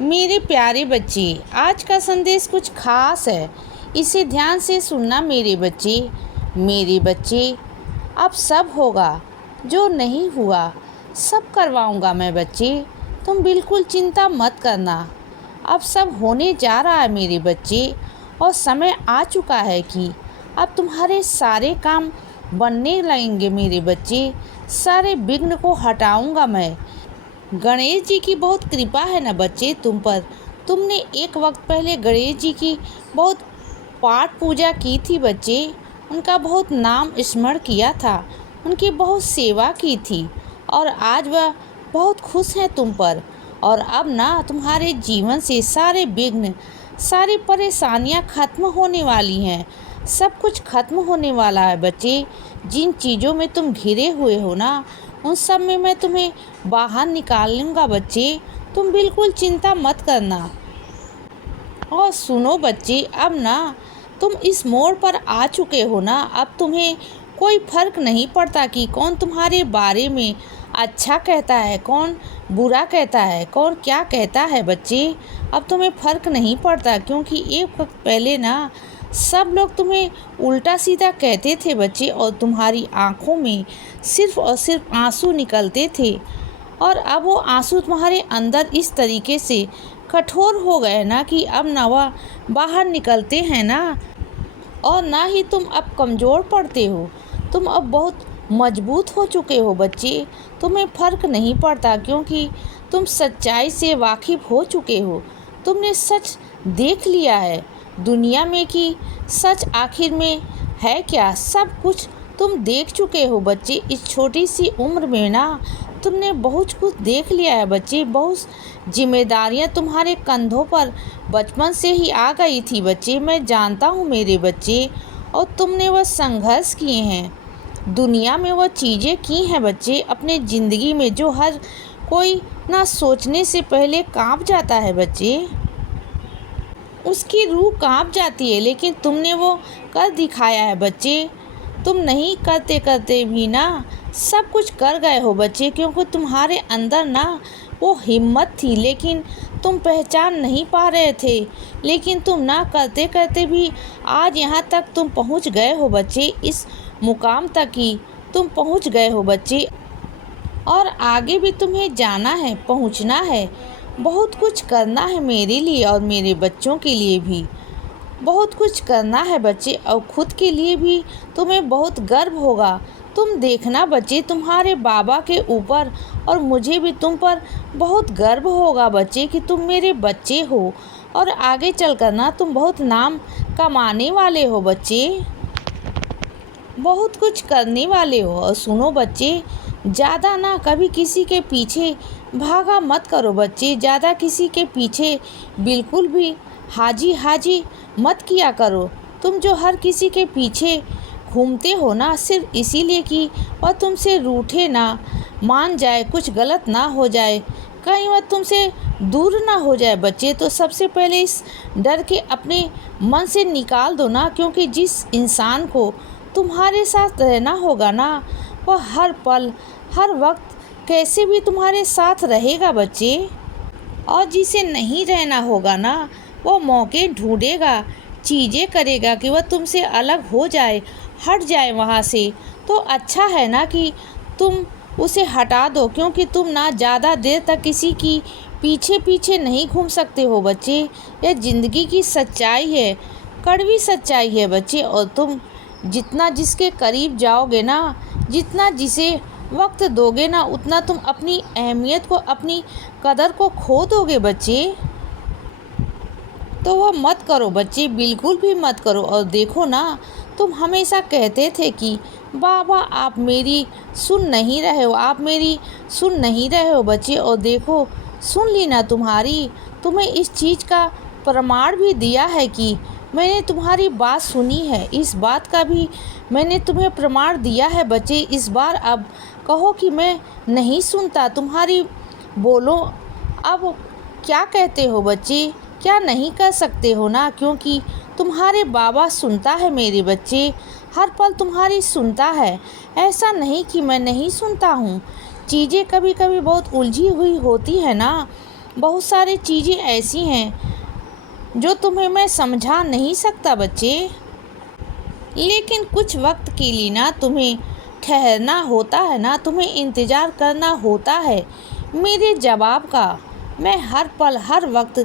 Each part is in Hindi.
मेरे प्यारे बच्चे, आज का संदेश कुछ खास है। इसे ध्यान से सुनना मेरे बच्चे। मेरे बच्चे, अब सब होगा, जो नहीं हुआ सब करवाऊंगा मैं बच्चे। तुम बिल्कुल चिंता मत करना। अब सब होने जा रहा है मेरे बच्चे, और समय आ चुका है कि अब तुम्हारे सारे काम बनने लगेंगे मेरे बच्चे। सारे विघ्न को हटाऊंगा मैं। गणेश जी की बहुत कृपा है ना बच्चे तुम पर। तुमने एक वक्त पहले गणेश जी की बहुत पाठ पूजा की थी बच्चे। उनका बहुत नाम स्मरण किया था, उनकी बहुत सेवा की थी, और आज वह बहुत खुश हैं तुम पर। और अब ना तुम्हारे जीवन से सारे विघ्न, सारी परेशानियां खत्म होने वाली हैं। सब कुछ खत्म होने वाला है बच्चे। जिन चीज़ों में तुम घिरे हुए हो ना, उन सब में मैं तुम्हें बाहर निकाल लूँगा बच्चे। तुम बिल्कुल चिंता मत करना। और सुनो बच्चे, अब ना तुम इस मोड़ पर आ चुके हो ना। अब तुम्हें कोई फर्क नहीं पड़ता कि कौन तुम्हारे बारे में अच्छा कहता है, कौन बुरा कहता है, कौन क्या कहता है बच्चे। अब तुम्हें फर्क नहीं पड़ता, क्योंकि एक वक्त पहले ना सब लोग तुम्हें उल्टा सीधा कहते थे बच्चे, और तुम्हारी आंखों में सिर्फ और सिर्फ आंसू निकलते थे। और अब वो आंसू तुम्हारे अंदर इस तरीके से कठोर हो गए ना कि अब ना वह बाहर निकलते हैं ना। और ना ही तुम अब कमज़ोर पड़ते हो, तुम अब बहुत मजबूत हो चुके हो बच्चे। तुम्हें फ़र्क नहीं पड़ता, क्योंकि तुम सच्चाई से वाकिफ़ हो चुके हो। तुमने सच देख लिया है दुनिया में कि सच आखिर में है क्या। सब कुछ तुम देख चुके हो बच्चे। इस छोटी सी उम्र में ना तुमने बहुत कुछ देख लिया है बच्चे। बहुत जिम्मेदारियां तुम्हारे कंधों पर बचपन से ही आ गई थी बच्चे। मैं जानता हूँ मेरे बच्चे, और तुमने वह संघर्ष किए हैं, दुनिया में वह चीज़ें की हैं बच्चे अपने ज़िंदगी में, जो हर कोई ना सोचने से पहले कांप जाता है बच्चे। उसकी रूह कांप जाती है, लेकिन तुमने वो कर दिखाया है बच्चे। तुम नहीं करते करते भी ना सब कुछ कर गए हो बच्चे, क्योंकि तुम्हारे अंदर ना वो हिम्मत थी, लेकिन तुम पहचान नहीं पा रहे थे। लेकिन तुम ना करते करते भी आज यहाँ तक तुम पहुँच गए हो बच्चे। इस मुकाम तक ही तुम पहुँच गए हो बच्चे, और आगे भी तुम्हें जाना है, पहुँचना है। बहुत कुछ करना है मेरे लिए और मेरे बच्चों के लिए भी। बहुत कुछ करना है बच्चे, और खुद के लिए भी तुम्हें बहुत गर्व होगा। तुम देखना बच्चे, तुम्हारे बाबा के ऊपर और मुझे भी तुम पर बहुत गर्व होगा बच्चे कि तुम मेरे बच्चे हो, और आगे चल कर ना तुम बहुत नाम कमाने वाले हो बच्चे, बहुत कुछ करने वाले हो। और सुनो बच्चे, ज़्यादा ना कभी किसी के पीछे भागा मत करो बच्चे। ज़्यादा किसी के पीछे बिल्कुल भी हाजी हाजी मत किया करो। तुम जो हर किसी के पीछे घूमते हो ना, सिर्फ इसीलिए कि वह तुमसे रूठे ना, मान जाए, कुछ गलत ना हो जाए, कहीं वह तुमसे दूर ना हो जाए बच्चे, तो सबसे पहले इस डर के अपने मन से निकाल दो ना। क्योंकि जिस इंसान को तुम्हारे साथ रहना होगा ना, वह हर पल हर वक्त कैसे भी तुम्हारे साथ रहेगा बच्चे। और जिसे नहीं रहना होगा ना, वो मौके ढूंढेगा, चीज़ें करेगा कि वह तुमसे अलग हो जाए, हट जाए वहाँ से। तो अच्छा है ना कि तुम उसे हटा दो, क्योंकि तुम ना ज़्यादा देर तक किसी की पीछे पीछे नहीं घूम सकते हो बच्चे। यह ज़िंदगी की सच्चाई है, कड़वी सच्चाई है बच्चे। और तुम जितना जिसके करीब जाओगे ना, जितना जिसे वक्त दोगे ना, उतना तुम अपनी अहमियत को, अपनी कदर को खो दोगे बच्चे। तो वह मत करो बच्चे, बिल्कुल भी मत करो। और देखो ना, तुम हमेशा कहते थे कि बाबा आप मेरी सुन नहीं रहे हो, आप मेरी सुन नहीं रहे हो बच्चे। और देखो, सुन ली ना तुम्हारी। तुम्हें इस चीज़ का प्रमाण भी दिया है कि मैंने तुम्हारी बात सुनी है। इस बात का भी मैंने तुम्हें प्रमाण दिया है बच्चे। इस बार अब कहो कि मैं नहीं सुनता तुम्हारी, बोलो अब क्या कहते हो बच्चे। क्या नहीं कर सकते हो ना, क्योंकि तुम्हारे बाबा सुनता है मेरे बच्चे, हर पल तुम्हारी सुनता है। ऐसा नहीं कि मैं नहीं सुनता हूँ। चीज़ें कभी कभी बहुत उलझी हुई होती है ना, बहुत सारी चीज़ें ऐसी हैं जो तुम्हें मैं समझा नहीं सकता बच्चे, लेकिन कुछ वक्त के लिए ना तुम्हें ठहरना होता है ना, तुम्हें इंतज़ार करना होता है मेरे जवाब का। मैं हर पल हर वक्त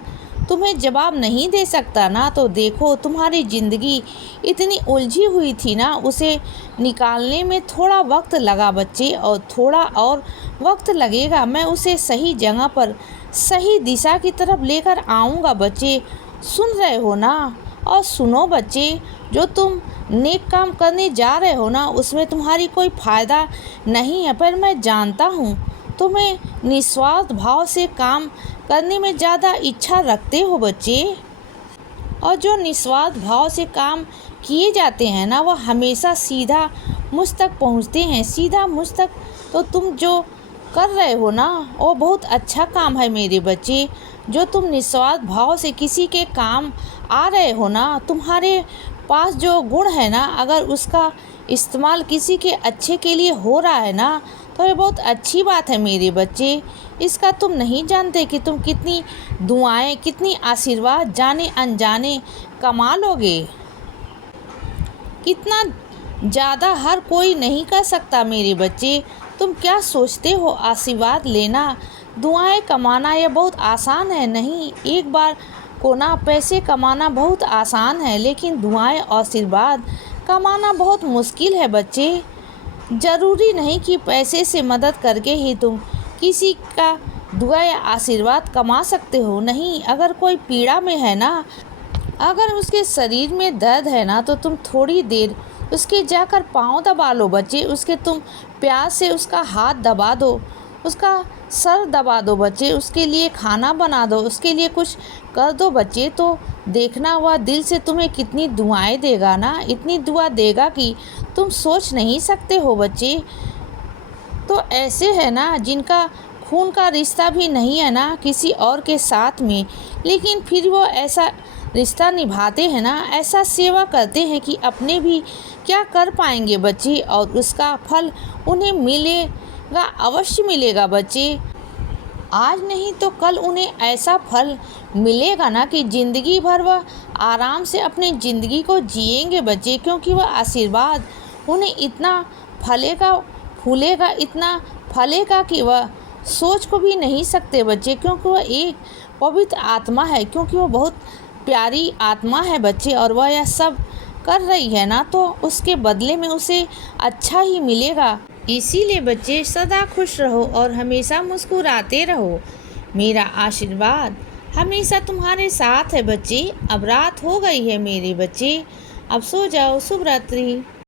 तुम्हें जवाब नहीं दे सकता ना। तो देखो, तुम्हारी ज़िंदगी इतनी उलझी हुई थी ना, उसे निकालने में थोड़ा वक्त लगा बच्चे, और थोड़ा और वक्त लगेगा। मैं उसे सही जगह पर सही दिशा की तरफ लेकर आऊँगा बच्चे। सुन रहे हो ना? और सुनो बच्चे, जो तुम नेक काम करने जा रहे हो ना, उसमें तुम्हारी कोई फ़ायदा नहीं है, पर मैं जानता हूँ तुम्हें निस्वार्थ भाव से काम करने में ज़्यादा इच्छा रखते हो बच्चे। और जो निस्वार्थ भाव से काम किए जाते हैं ना, वह हमेशा सीधा मुझ तक पहुँचते हैं, सीधा मुझ तक। तो तुम जो कर रहे हो ना, वो बहुत अच्छा काम है मेरे बच्चे। जो तुम निस्वार्थ भाव से किसी के काम आ रहे हो ना, तुम्हारे पास जो गुण है ना, अगर उसका इस्तेमाल किसी के अच्छे के लिए हो रहा है ना, तो ये बहुत अच्छी बात है मेरे बच्चे। इसका तुम नहीं जानते कि तुम कितनी दुआएं, कितनी आशीर्वाद जाने अनजाने कमा लोगे। कितना ज़्यादा हर कोई नहीं कर सकता मेरे बच्चे। तुम क्या सोचते हो, आशीर्वाद लेना, दुआएं कमाना ये बहुत आसान है? नहीं, एक बार को ना पैसे कमाना बहुत आसान है, लेकिन दुआएं और आशीर्वाद कमाना बहुत मुश्किल है बच्चे। ज़रूरी नहीं कि पैसे से मदद करके ही तुम किसी का दुआ या आशीर्वाद कमा सकते हो। नहीं, अगर कोई पीड़ा में है ना, अगर उसके शरीर में दर्द है ना, तो तुम थोड़ी देर उसके जाकर पाँव दबा लो बच्चे। उसके तुम प्यार से उसका हाथ दबा दो, उसका सर दबा दो बच्चे, उसके लिए खाना बना दो, उसके लिए कुछ कर दो बच्चे। तो देखना वह दिल से तुम्हें कितनी दुआएं देगा ना, इतनी दुआ देगा कि तुम सोच नहीं सकते हो बच्चे। तो ऐसे है ना जिनका खून का रिश्ता भी नहीं है ना किसी और के साथ में, लेकिन फिर वो ऐसा रिश्ता निभाते हैं ना, ऐसा सेवा करते हैं कि अपने भी क्या कर पाएंगे बच्चे, और उसका फल उन्हें मिलेगा, अवश्य मिलेगा बच्चे। आज नहीं तो कल उन्हें ऐसा फल मिलेगा ना कि ज़िंदगी भर वह आराम से अपनी ज़िंदगी को जिएंगे बच्चे, क्योंकि वह आशीर्वाद उन्हें इतना फलेगा फूलेगा, इतना फलेगा कि वह सोच को भी नहीं सकते बच्चे। क्योंकि वह एक पवित्र आत्मा है, क्योंकि वह बहुत प्यारी आत्मा है बच्चे, और वह यह सब कर रही है ना, तो उसके बदले में उसे अच्छा ही मिलेगा। इसीलिए बच्चे सदा खुश रहो और हमेशा मुस्कुराते रहो। मेरा आशीर्वाद हमेशा तुम्हारे साथ है बच्चे। अब रात हो गई है मेरे बच्चे, अब सो जाओ। शुभ रात्रि।